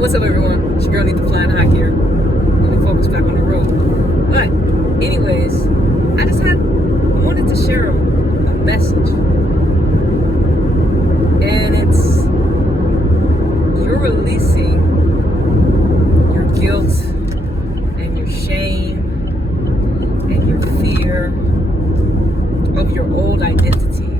What's up, everyone? It's your girl Anita flying high here. Let me focus back on the road. But, anyways, I wanted to share a message. And it's, you're releasing your guilt and your shame and your fear of your old identity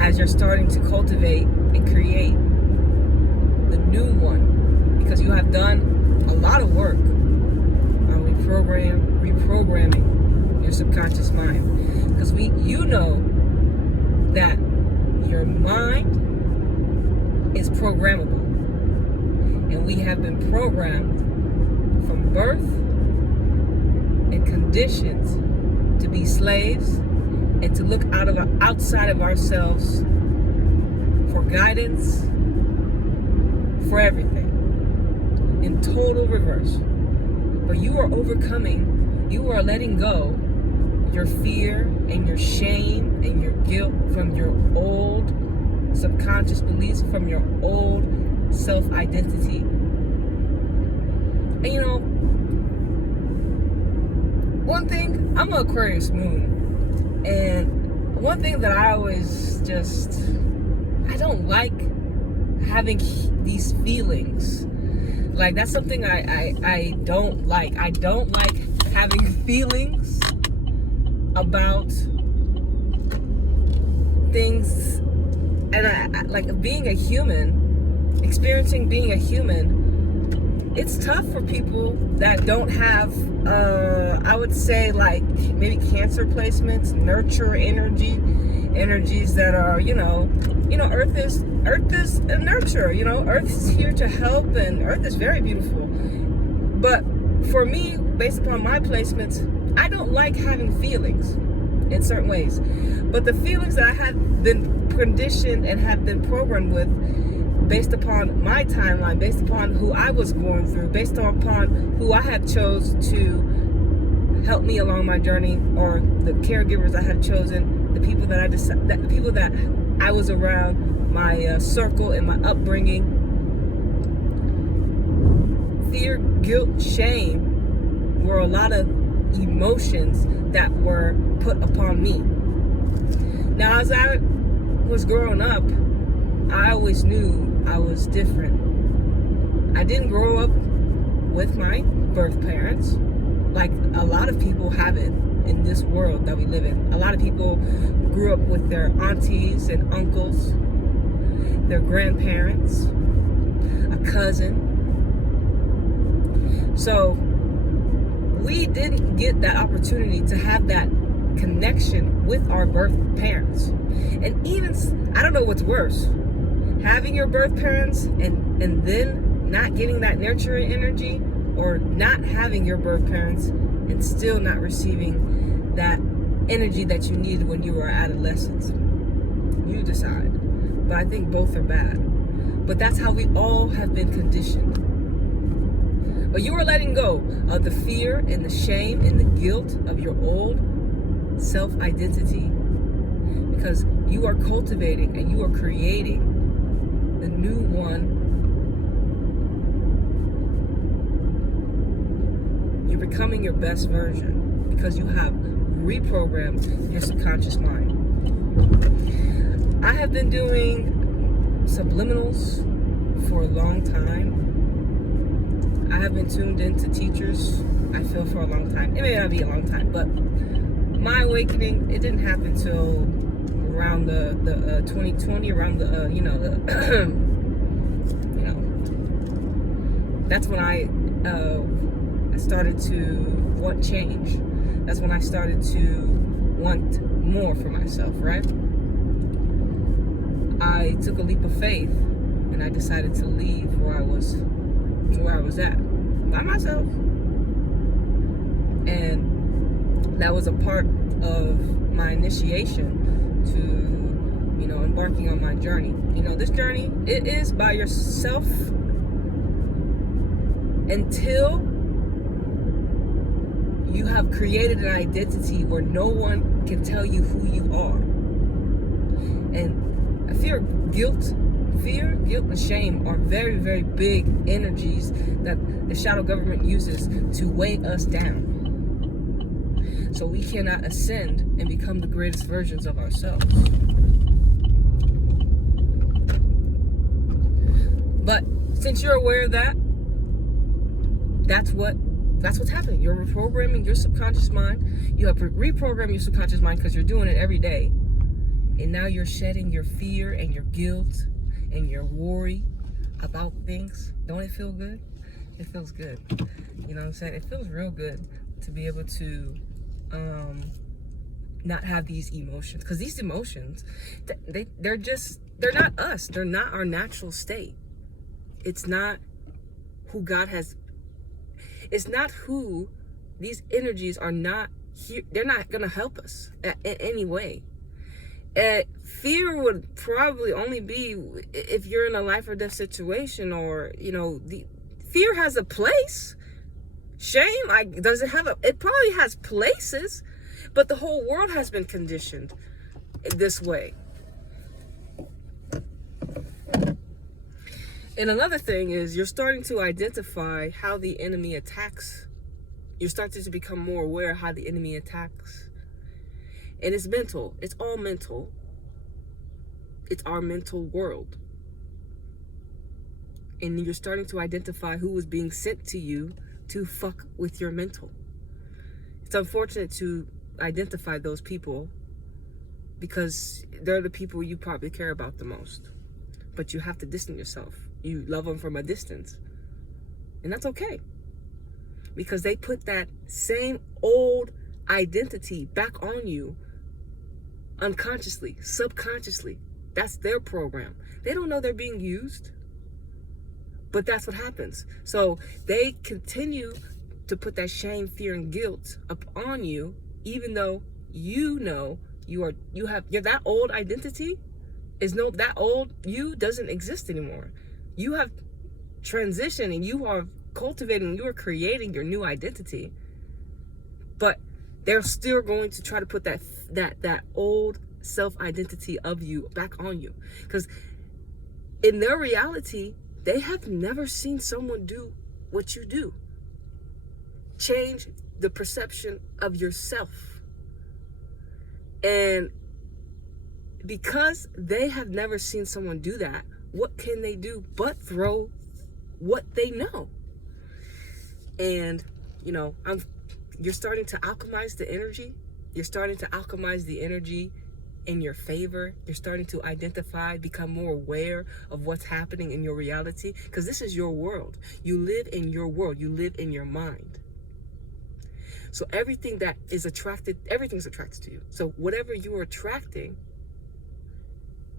as you're starting to cultivate and create the new one, because you have done a lot of work on reprogramming your subconscious mind. Because you know that your mind is programmable, and we have been programmed from birth and conditioned to be slaves and to look outside of ourselves for guidance, for everything, in total reverse. But you are overcoming, you are letting go your fear and your shame and your guilt from your old subconscious beliefs, from your old self-identity. And you know, one thing, I'm an Aquarius moon, and one thing that I always I don't like having these feelings. Like, that's something I don't like. I don't like having feelings about things. And I like being a human, experiencing being a human. It's tough for people that don't have, I would say, like maybe Cancer placements, nurture energies that are, you know, Earth is a nurture. Earth is here to help, and Earth is very beautiful. But for me, based upon my placements, I don't like having feelings in certain ways. But the feelings that I had been conditioned and have been programmed with, based upon my timeline, based upon who I was going through, based upon who I had chose to help me along my journey, or the caregivers I had chosen, the people that I was around, my circle and my upbringing. Fear, guilt, shame were a lot of emotions that were put upon me. Now, as I was growing up, I always knew I was different. I didn't grow up with my birth parents like a lot of people have it in this world that we live in. A lot of people grew up with their aunties and uncles, their grandparents, a cousin. So we didn't get that opportunity to have that connection with our birth parents. And even, I don't know what's worse, having your birth parents and then not getting that nurturing energy, or not having your birth parents and still not receiving that energy that you needed when you were adolescents. You decide. But I think both are bad. But that's how we all have been conditioned. But you are letting go of the fear and the shame and the guilt of your old self-identity, because you are cultivating and you are creating the new one. You're becoming your best version because you have reprogrammed your subconscious mind. I have been doing subliminals for a long time. I have been tuned into teachers, I feel, for a long time. It may not be a long time, but my awakening, it didn't happen till around the 2020, around the, that's when I started to want change. That's when I started to want more for myself, right? I took a leap of faith and I decided to leave where I was at by myself. And that was a part of my initiation to, embarking on my journey. This journey, it is by yourself until you have created an identity where no one can tell you who you are. And fear, guilt, Fear, guilt, and shame are very, very big energies that the shadow government uses to weigh us down. So we cannot ascend and become the greatest versions of ourselves. But since you're aware of that, that's what's happening. You're reprogramming your subconscious mind. You have to reprogram your subconscious mind because you're doing it every day. And now you're shedding your fear and your guilt and your worry about things. Don't it feel good? It feels good. You know what I'm saying? It feels real good to be able to not have these emotions. Because these emotions, they're not us. They're not our natural state. It's not who God has. It's not who these energies are not here. They're not going to help us in any way. Fear would probably only be if you're in a life or death situation, or, you know, the fear has a place. Shame, does it have it probably has places, but the whole world has been conditioned this way. And another thing is you're starting to identify how the enemy attacks. You're starting to become more aware of how the enemy attacks. And it's mental. It's all mental. It's our mental world. And you're starting to identify who is being sent to you to fuck with your mental. It's unfortunate to identify those people because they're the people you probably care about the most. But you have to distance yourself. You love them from a distance. And that's okay. Because they put that same old identity back on you unconsciously, subconsciously. That's their program. They don't know they're being used. But that's what happens. So they continue to put that shame, fear, and guilt upon you, even though you know you're that old identity that old you doesn't exist anymore. You have transitioned and you are cultivating, you are creating your new identity. But they're still going to try to put that old self-identity of you back on you. Because in their reality, they have never seen someone do what you do. Change the perception of yourself. And because they have never seen someone do that, what can they do but throw what they know? And, you know, you're starting to alchemize the energy. You're starting to alchemize the energy in your favor. You're starting to identify, become more aware of what's happening in your reality, because this is your world. You live in your world. You live in your mind. So everything that is attracted, everything's attracted to you. So whatever you are attracting,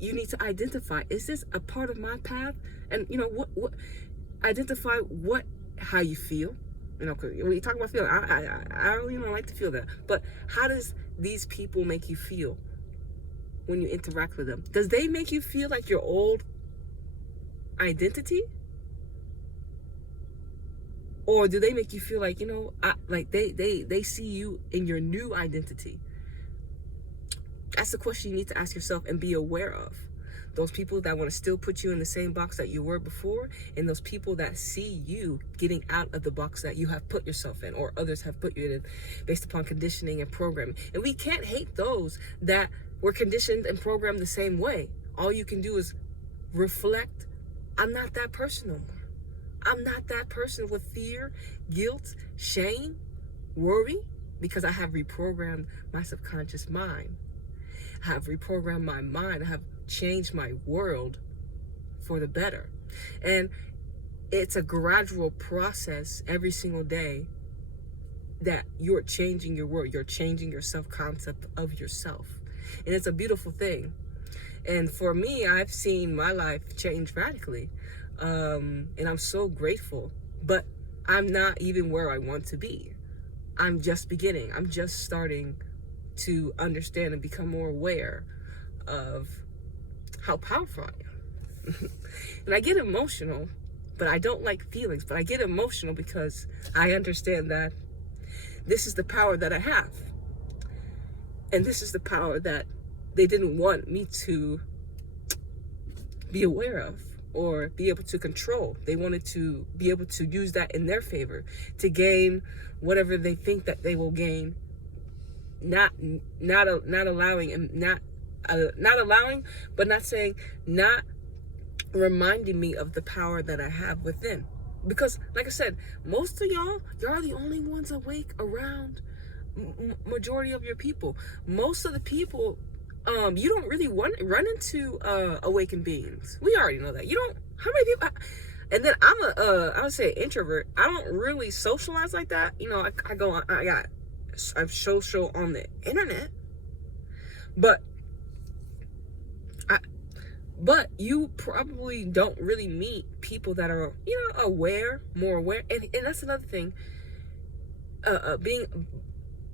you need to identify, is this a part of my path? And, you know, what identify how you feel. You know, 'cause when you talk about feeling, I really don't like to feel that. But how does these people make you feel when you interact with them? Does they make you feel like your old identity? Or do they make you feel like, you know, like they see you in your new identity? That's the question you need to ask yourself and be aware of. Those people that want to still put you in the same box that you were before, and those people that see you getting out of the box that you have put yourself in, or others have put you in based upon conditioning and programming. And we can't hate those that were conditioned and programmed the same way. All you can do is reflect, I'm not that person no more. I'm not that person with fear, guilt, shame, worry, because I have reprogrammed my subconscious mind. I have reprogrammed my mind. I have changed my world for the better. And it's a gradual process every single day that you're changing your world. You're changing your self-concept of yourself. And it's a beautiful thing. And for me, I've seen my life change radically. And I'm so grateful. But I'm not even where I want to be. I'm just beginning. I'm just starting to understand and become more aware of how powerful I am. And I get emotional, but I don't like feelings, but I get emotional because I understand that this is the power that I have. And this is the power that they didn't want me to be aware of or be able to control. They wanted to be able to use that in their favor to gain whatever they think that they will gain, not allowing, and not allowing, but not saying, not reminding me of the power that I have within. Because like I said, most of y'all are the only ones awake around majority of your people. Most of the people, you don't really run into awakened beings. We already know that. You don't. How many people? And then I would say introvert. I don't really socialize like that. You know, I'm social on the internet, but you probably don't really meet people that are, you know, more aware. And that's another thing.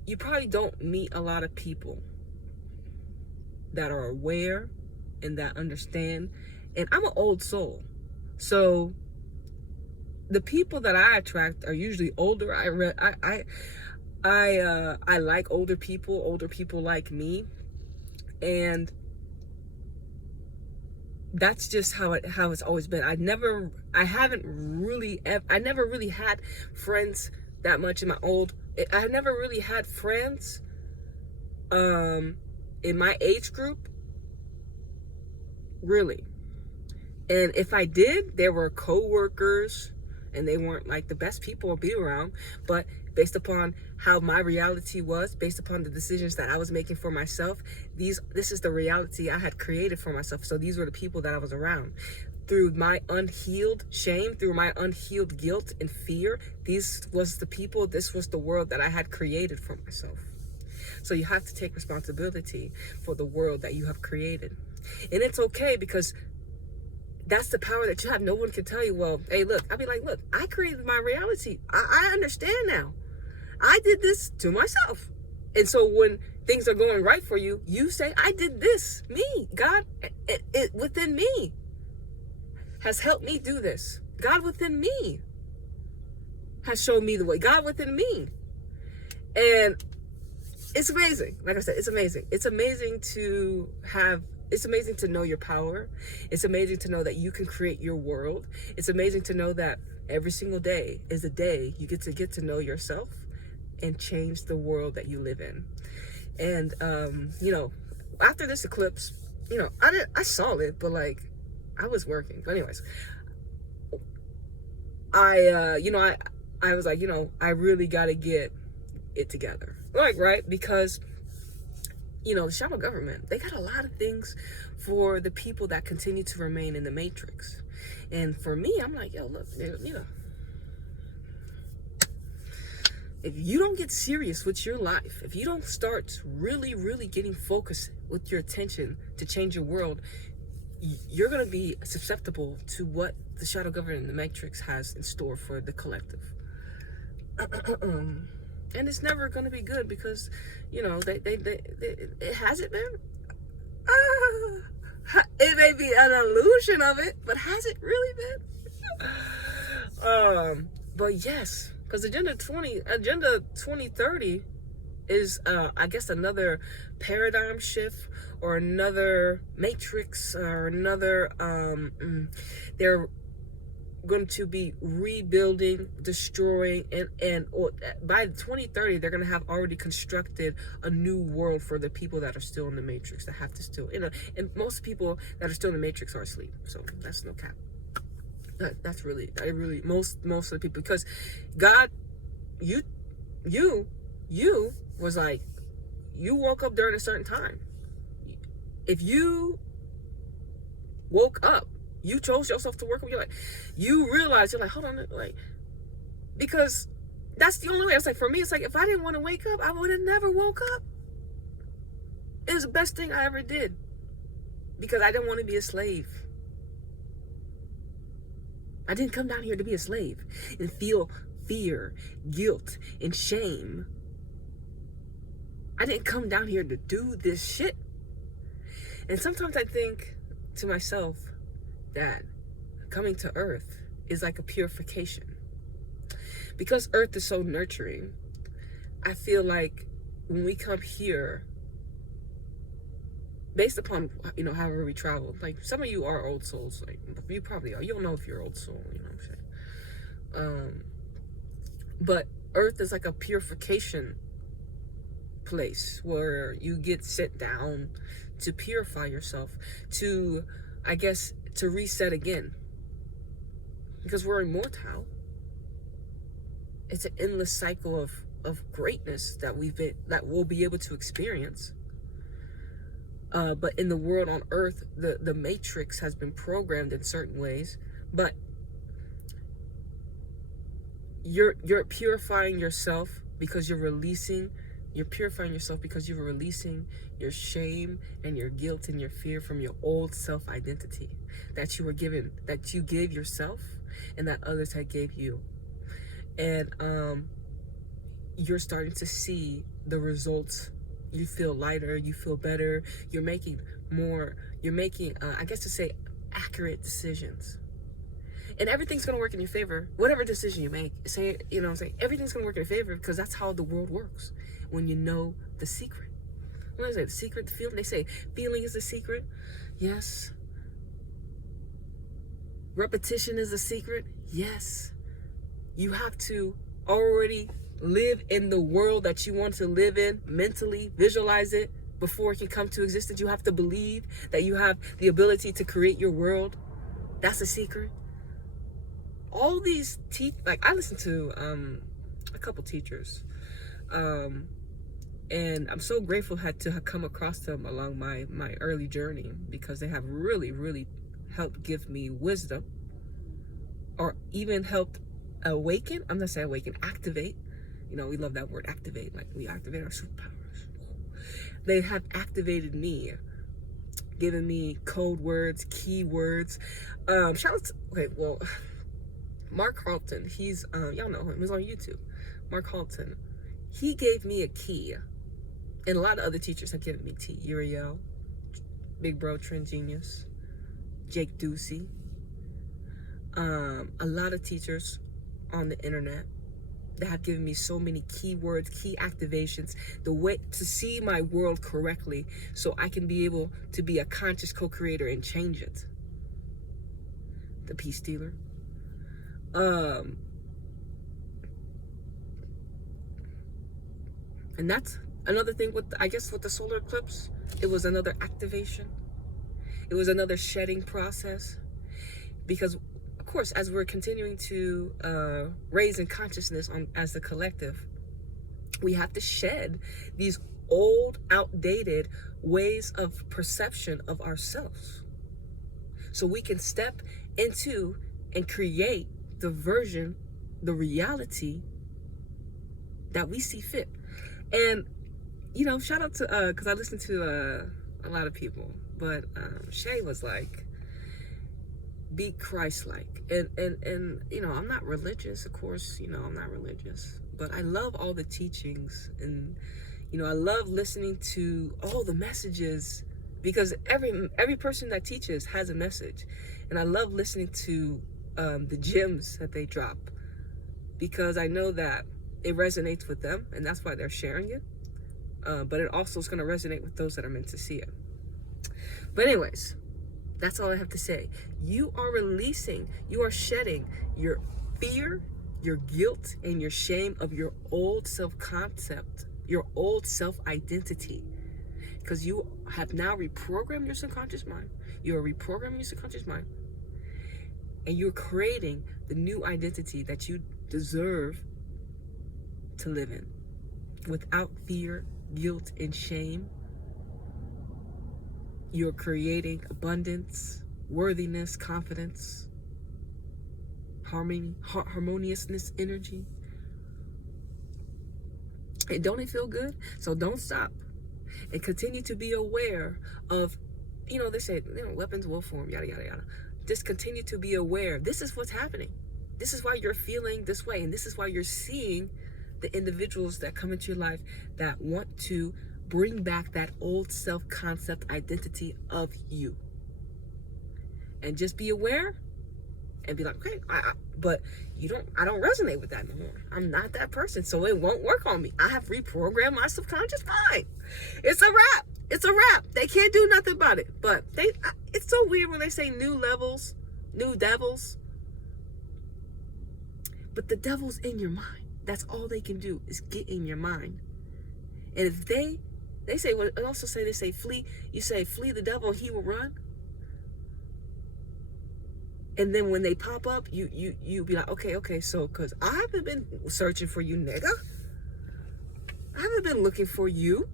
You probably don't meet a lot of people that are aware and that understand. And I'm an old soul, so the people that I attract are usually older. I like older people like me, and that's just how it's always been. I never really had friends that much I never really had friends in my age group, really. And if I did, there were co-workers, and they weren't like the best people to be around, but based upon how my reality was, based upon the decisions that I was making for myself, this is the reality I had created for myself. So these were the people that I was around. Through my unhealed shame, through my unhealed guilt and fear, this was the world that I had created for myself. So you have to take responsibility for the world that you have created. And it's okay, because that's the power that you have. No one can tell you, well, hey, look, I'll be like, look, I created my reality. I understand now. I did this to myself. And so when things are going right for you, you say, I did this. Me, God, it within me has helped me do this. God within me has shown me the way. God within me. And it's amazing. Like I said, it's amazing. It's amazing to know your power. It's amazing to know that you can create your world. It's amazing to know that every single day is a day you get to know yourself and change the world that you live in. And you know, after this eclipse, you know, I saw it, but like I was working. But anyways, I was like, you know, I really got to get it together. Like, right? Because, you know, the shadow government, they got a lot of things for the people that continue to remain in the matrix. And for me, I'm like, yo, look, you know, if you don't get serious with your life, if you don't start really, really getting focused with your attention to change your world, you're going to be susceptible to what the shadow government and the matrix has in store for the collective. And it's never going to be good, because, you know, it hasn't been. It may be an illusion of it, but has it really been? But yes, because Agenda 2030 is, I guess, another paradigm shift, or another matrix, or another, they're going to be rebuilding, destroying, and by 2030 they're going to have already constructed a new world for the people that are still in the matrix, that have to still, you know, and most people that are still in the matrix are asleep. So that's no cap. That's really most of the people, because God, you was like, you woke up during a certain time. If you woke up, you chose yourself to work up. You're like, you realize, you're like, hold on, like, because that's the only way. It's like, for me, it's like, if I didn't want to wake up, I would have never woke up. It was the best thing I ever did, because I didn't want to be a slave. I didn't come down here to be a slave and feel fear, guilt, and shame. I didn't come down here to do this shit. And sometimes I think to myself that coming to Earth is like a purification. Because Earth is so nurturing, I feel like when we come here, based upon, you know, however we travel. Like, some of you are old souls. Like, you probably are. You don't know if you're old soul, you know what I'm saying? But Earth is like a purification place where you get sit down to purify yourself, to, I guess, to reset again. Because we're immortal. It's an endless cycle of greatness that we'll be able to experience. But in the world on Earth, the matrix has been programmed in certain ways. But you're purifying yourself because you're releasing. You're purifying yourself because you're releasing your shame and your guilt and your fear from your old self-identity that you were given, that you gave yourself and that others had gave you. And you're starting to see the results. You feel lighter, you feel better, you're making, I guess to say, accurate decisions. And everything's gonna work in your favor. Whatever decision you make, say, you know, say everything's gonna work in your favor, because that's how the world works. When you know the secret. What is it? The secret, the feeling? They say feeling is the secret. Yes. Repetition is the secret. Yes. You have to already live in the world that you want to live in, mentally visualize it before it can come to existence. You have to believe that you have the ability to create your world. That's a secret. All these like, I listen to a couple teachers, and I'm so grateful to have come across them along my early journey, because they have really, really helped give me wisdom, or even helped awaken. I'm not saying awaken, activate. You know, we love that word, activate. Like, we activate our superpowers. They have activated me, given me code words, key words. Shout out to, okay, well, Mark Carlton, he's, y'all know him, he's on YouTube. Mark Carlton, he gave me a key. And a lot of other teachers have given me tea. Uriel, Big Bro, Trend Genius, Jake Ducey. A lot of teachers on the internet that have given me so many keywords, key activations, the way to see my world correctly, so I can be able to be a conscious co-creator and change it. The Peace Stealer. And that's another thing with, I guess, with the solar eclipse. It was another activation. It was another shedding process, because of course, as we're continuing to raise in consciousness as the collective, we have to shed these old, outdated ways of perception of ourselves, so we can step into and create the version, the reality that we see fit. And, you know, shout out to, because I listen to a lot of people, but Shay was like, be Christ-like. And you know, I'm not religious, of course, you know, I'm not religious, but I love all the teachings, and, you know, I love listening to all the messages, because every person that teaches has a message. And I love listening to the gems that they drop, because I know that it resonates with them, and that's why they're sharing it. But it also is going to resonate with those that are meant to see it. But anyways, that's all I have to say. You are releasing, you are shedding your fear, your guilt, and your shame of your old self-concept, your old self-identity. Because you have now reprogrammed your subconscious mind. You are reprogramming your subconscious mind. And you're creating the new identity that you deserve to live in, without fear, guilt, and shame. You're creating abundance, worthiness, confidence, harmony, harmoniousness, energy. And don't it feel good? So don't stop, and continue to be aware of, you know, they say, you know, weapons will form, yada, yada, yada. Just continue to be aware. This is what's happening. This is why you're feeling this way. And this is why you're seeing the individuals that come into your life that want to bring back that old self-concept identity of you. And just be aware and be like, okay, but I don't resonate with that no more. I'm not that person, so it won't work on me. I have reprogrammed my subconscious mind. It's a wrap. it's a wrap. They can't do nothing about it. But it's so weird when they say new levels, new devils. But the devil's in your mind. That's all they can do is get in your mind. And if they say, well, also say, they say flee, you say flee the devil and he will run. And then when they pop up, you be like, okay, so, because I haven't been searching for you, nigga. I haven't been looking for you.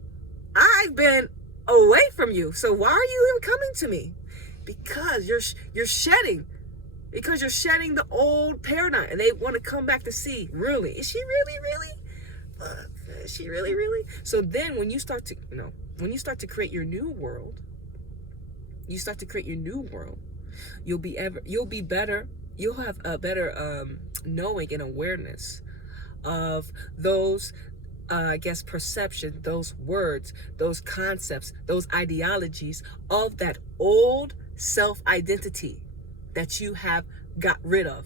I've been away from you. So why are you even coming to me? Because you're shedding. Because you're shedding the old paradigm. And they want to come back to see, really, is she really? Is she really? So then when you start to, when you start to create your new world, you'll be better. You'll have a better knowing and awareness of those, perception, those words, those concepts, those ideologies of that old self-identity that you have got rid of.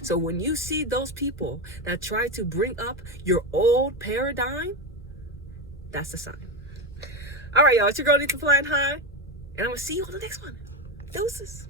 So when you see those people that try to bring up your old paradigm, that's the sign. All right, y'all, it's your girl Anita flying high, and I'm going to see you on the next one. Deuces.